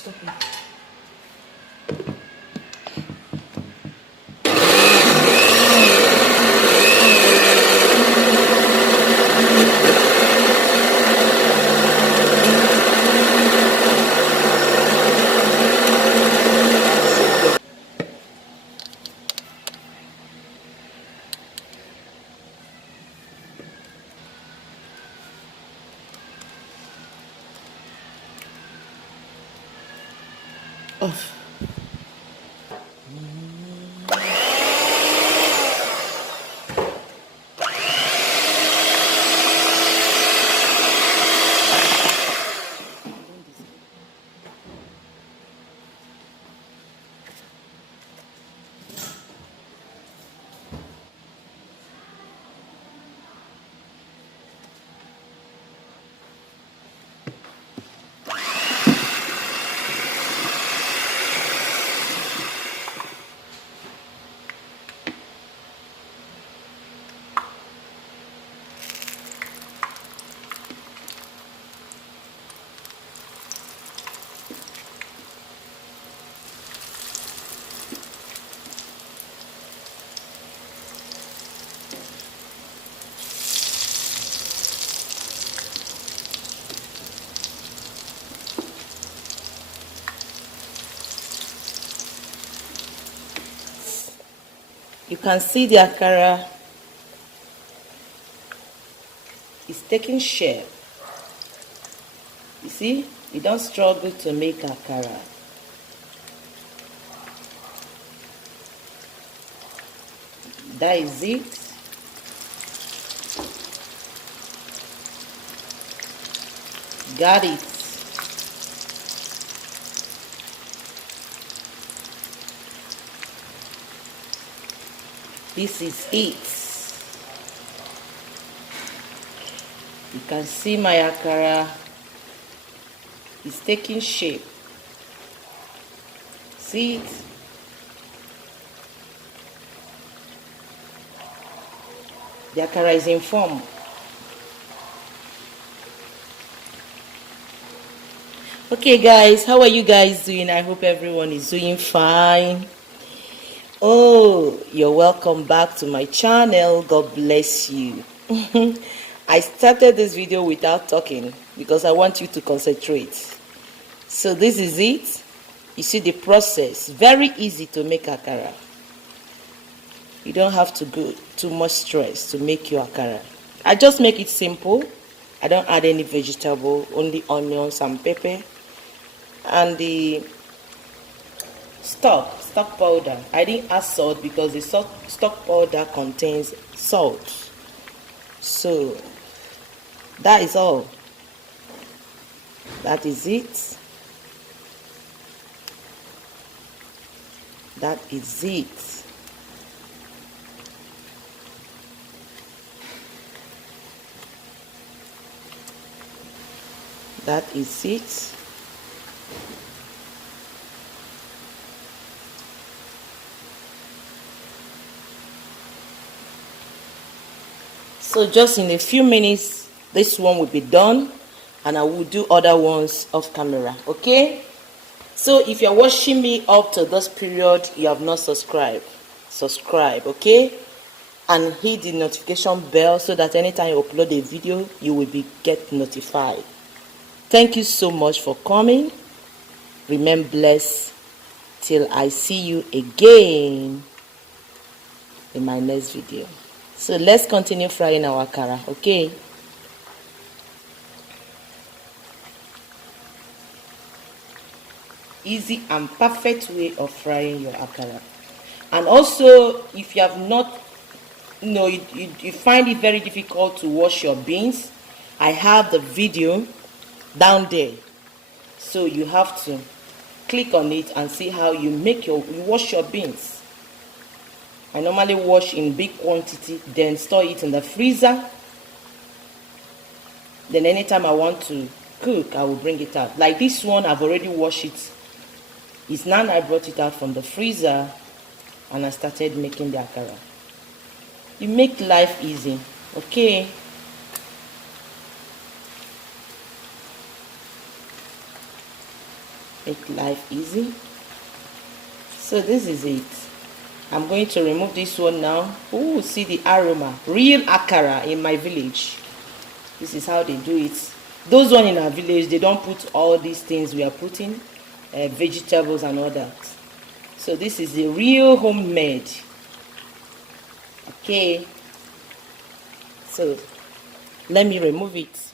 Stop it. Off. You can see the akara is taking shape. You see, you don't struggle to make akara. That is it. Got it. This is it. You can see my akara is taking shape. See it? The akara is in form. Okay guys, how are you guys doing? I hope everyone is doing fine. Oh, you're welcome back to my channel. God bless you. I started this video without talking because I want you to concentrate. So this is it. You see the process. Very easy to make akara. You don't have to go too much stress to make your akara. I just make it simple. I don't add any vegetable, only onions and pepper. And the stock powder, I didn't add salt because the stock powder contains salt. So that is all. That is it. That is it. That is it. So just in a few minutes, this one will be done, and I will do other ones off camera, okay? So if you're watching me up to this period, you have not subscribed, subscribe, okay? And hit the notification bell so that anytime you upload a video, you will get notified. Thank you so much for coming. Remain blessed till I see you again in my next video. So let's continue frying our akara, okay? Easy and perfect way of frying your akara. And also, if you have not, you find it very difficult to wash your beans, I have the video down there. So you have to click on it and see how you wash your beans. I normally wash in big quantity, then store it in the freezer. Then anytime I want to cook, I will bring it out. Like this one, I've already washed it. It's now I brought it out from the freezer and I started making the akara. You make life easy, okay? Make life easy. So this is it. I'm going to remove this one now. Ooh, see the aroma. Real Akara in my village. This is how they do it. Those one in our village, they don't put all these things we are putting, vegetables and all that. So this is the real homemade. Okay. So let me remove it.